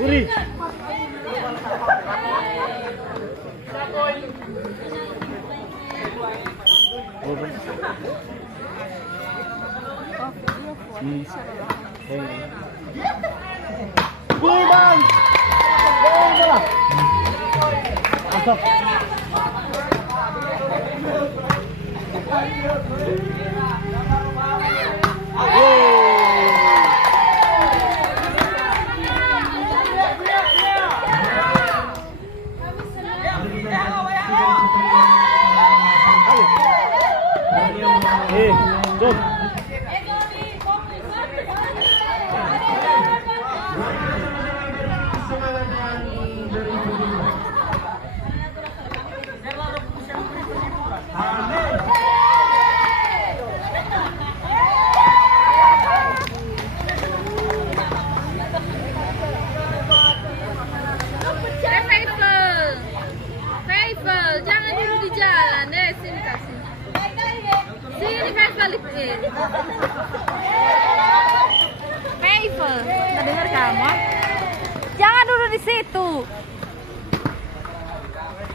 Uri. Wih bang, bola. Masuk. Jom. Jangan dulu di jalan deh, sini kasih. Sini kan balikin. Paper, nggak dengar kamu? Jangan dulu di situ.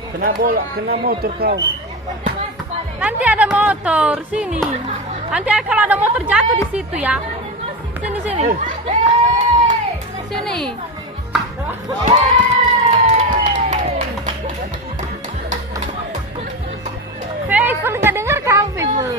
Kena bola, kena motor kau. Nanti ada motor sini. Nanti kalau ada motor jatuh di situ ya. Sini sini. Sini. Faithful nggak dengar kamu Faithful.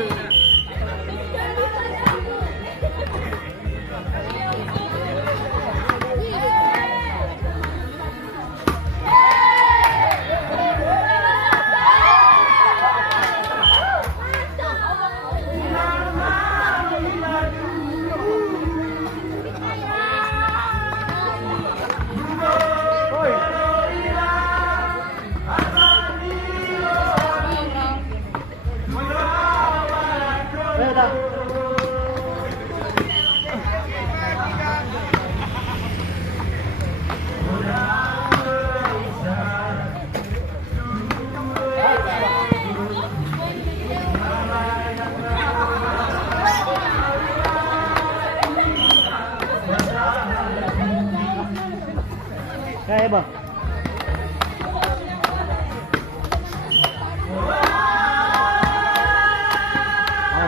Kayak bang.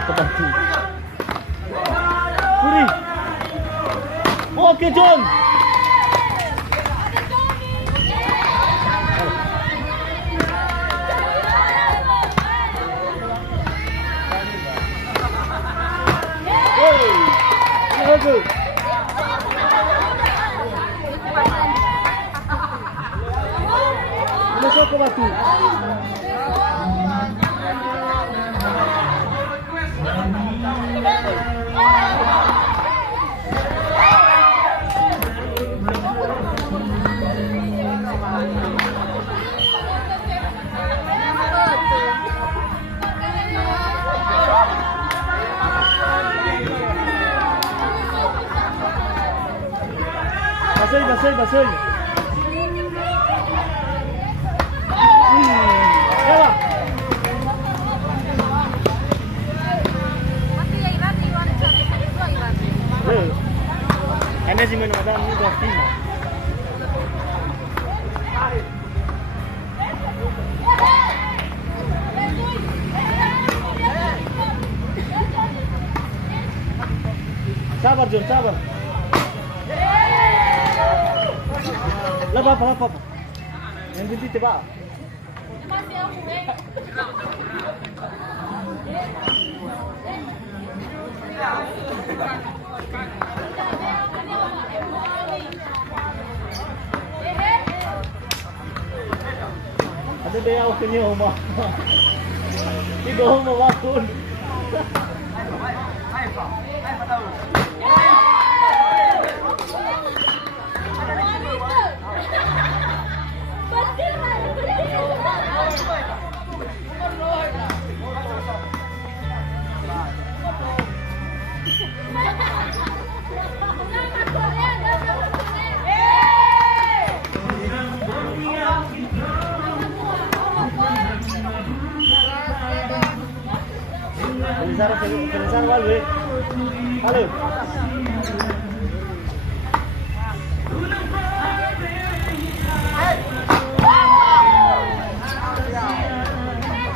Kebantu. Uri. Oke John. Bagus. Masuk ke batu. Basel. Yalah. Ana zimeno madam ni dah tim. Sabar John, sabar. Apa? Yang binti tiba. Ada dia aku ni rumah. Tiga rumah wakun. Feliz vuelve. Halo.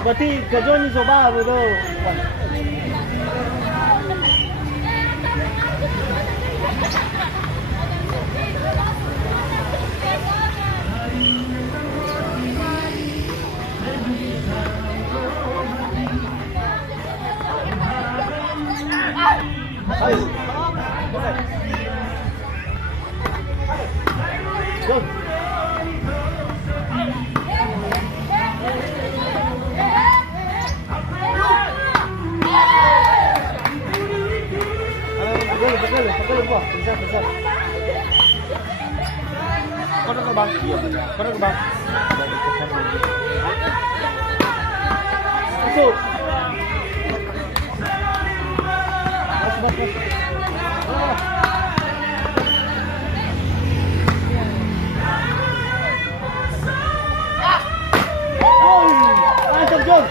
Berarti kerjanya coba dulu. Ayo. Go. Pegel, Pak. Bisa. Kono ke Bang. Iya, kono ke Bang. Masuk. Bos. Mantap, John.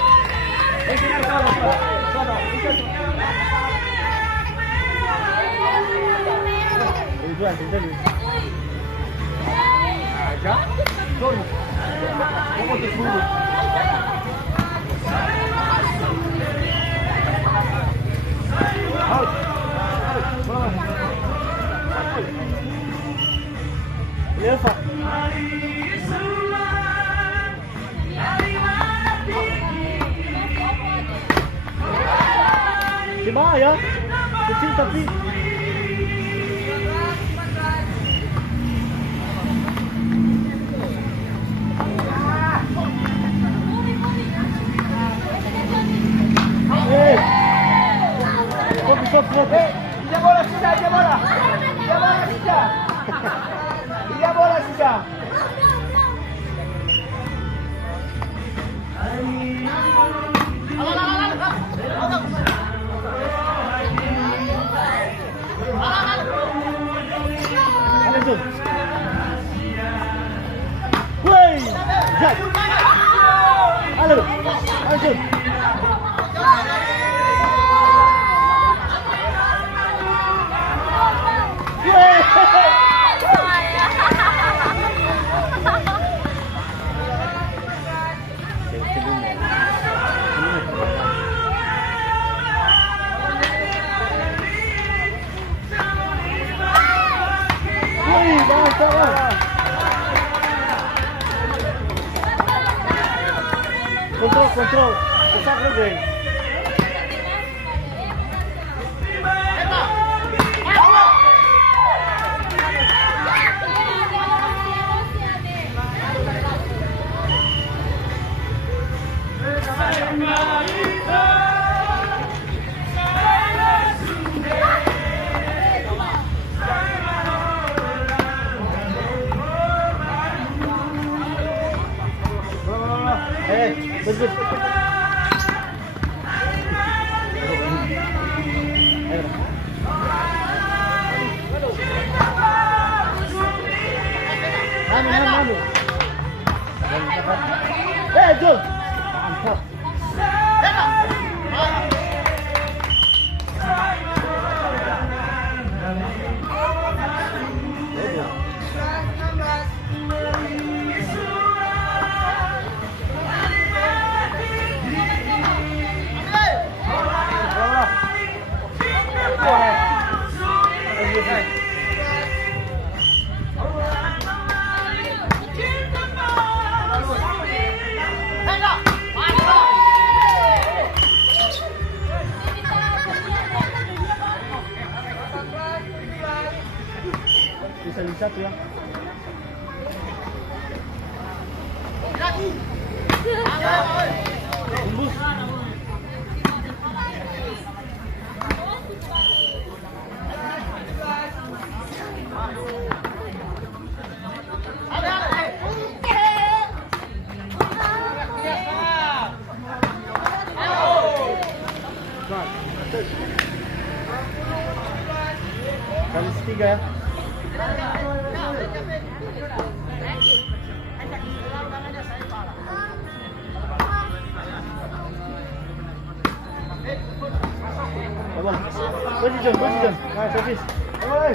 Tujuan. Aja. John. Kamu tuh dulu. Out. Leva. Gimana ya? Kecil tapi Stop. Dia bola sudah. Lanjut. Woi, Jack. Halo. Lanjut. Control. Besar lagi. Bagus. Manu. Jul. Mantap. Bisa tuh ya. Tembus. Kali tiga ya. Abang, position. Nah, servis. Oi.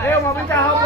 Ayo mau pecah.